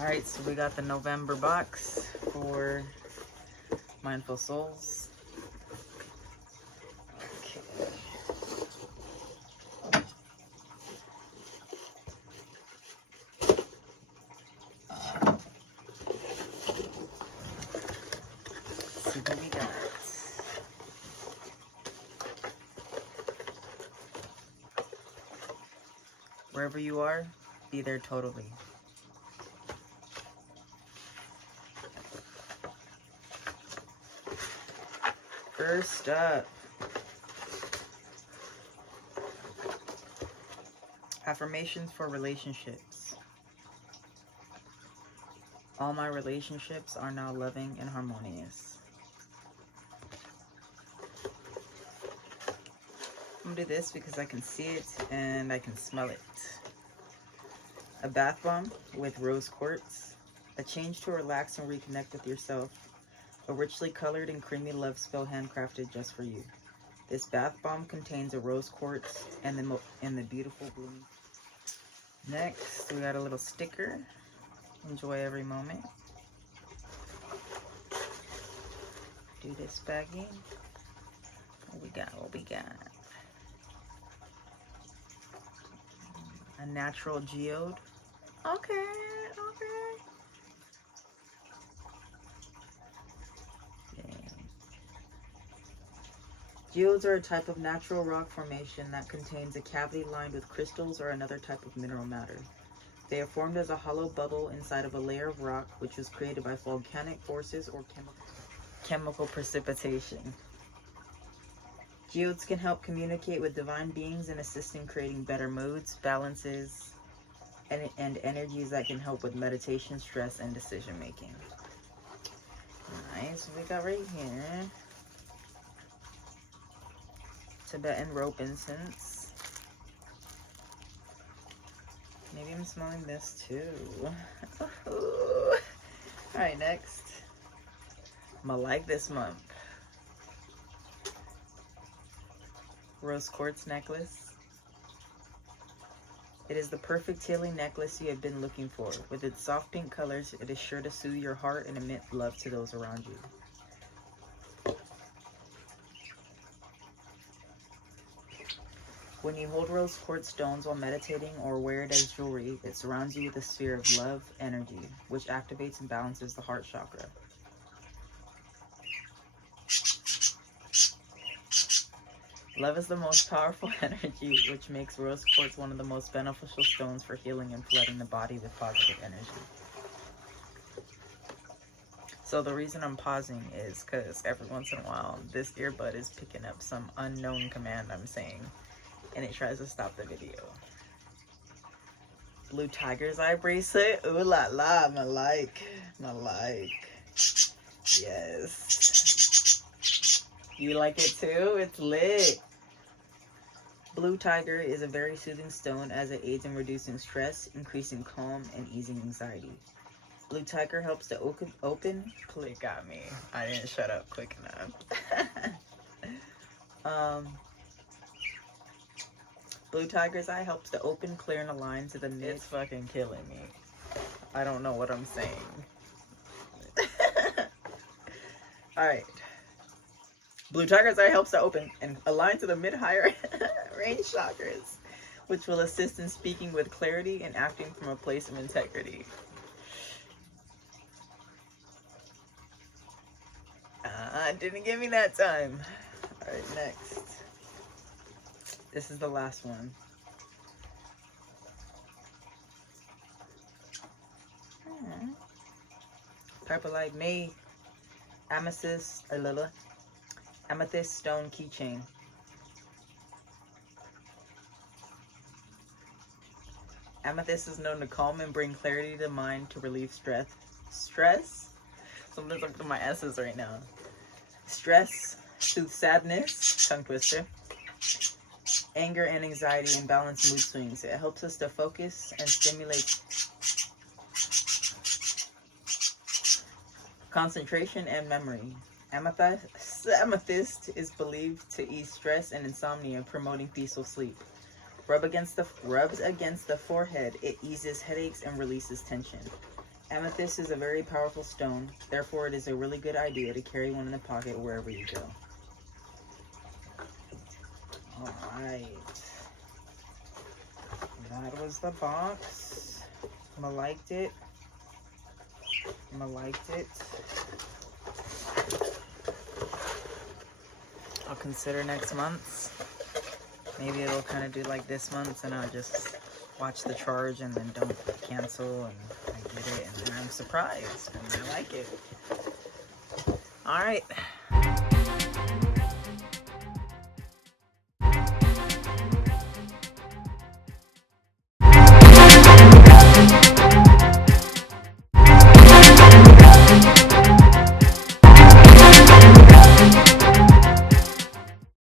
Alright, so we got the November box for Mindful Souls. Okay. Let's see what we got. Wherever you are, be there totally. First up, affirmations for relationships. All my relationships are now loving and harmonious. I'm gonna do this because I can see it and I can smell it. A bath bomb with rose quartz. A change to relax and reconnect with yourself. A richly colored and creamy love spell handcrafted just for you. This bath bomb contains a rose quartz and the beautiful bloom. Next, we got a little sticker. Enjoy every moment. Do this baggie. What we got? What we got? A natural geode. Okay, okay. Geodes are a type of natural rock formation that contains a cavity lined with crystals or another type of mineral matter. They are formed as a hollow bubble inside of a layer of rock, which was created by volcanic forces or chemical precipitation. Geodes can help communicate with divine beings and assist in creating better moods, balances, and energies that can help with meditation, stress, and decision making. Nice. We got right here Tibetan rope incense. Maybe I'm smelling this too. Alright, next. I'm gonna like this month. Rose quartz necklace. It is the perfect healing necklace you have been looking for. With its soft pink colors, it is sure to soothe your heart and emit love to those around you. When you hold rose quartz stones while meditating or wear it as jewelry, it surrounds you with a sphere of love energy, which activates and balances the heart chakra. Love is the most powerful energy, which makes rose quartz one of the most beneficial stones for healing and flooding the body with positive energy. So the reason I'm pausing is because every once in a while, this earbud is picking up some unknown command I'm saying, and it tries to stop the video. Blue tiger's eye bracelet. Ooh la la, my like. Yes. You like it too? It's lit. Blue tiger is a very soothing stone as it aids in reducing stress, increasing calm, and easing anxiety. Blue tiger helps to open. Click got me. I didn't shut up quick enough. Blue tiger's eye helps to open, clear, and align to the mid. It's fucking killing me. I don't know what I'm saying. Alright. Blue tiger's eye helps to open and align to the mid-higher range chakras, which will assist in speaking with clarity and acting from a place of integrity. Didn't give me that time. Alright, next. This is the last one. Purple Light May Amethyst stone keychain. Amethyst is known to calm and bring clarity to the mind to relieve stress? Something's up to my S's right now. Stress, soothe sadness, tongue twister, anger and anxiety, and balance mood swings. It helps us to focus and stimulate concentration and memory. Amethyst is believed to ease stress and insomnia, promoting peaceful sleep. Rubs against the forehead. It eases headaches and releases tension. Amethyst is a very powerful stone. Therefore, it is a really good idea to carry one in the pocket wherever you go. Alright. That was the box. I liked it. I liked it. I'll consider next month's. Maybe it'll kind of do like this month's, and I'll just watch the charge and then don't cancel, and I get it, and then I'm surprised, and I like it. All right.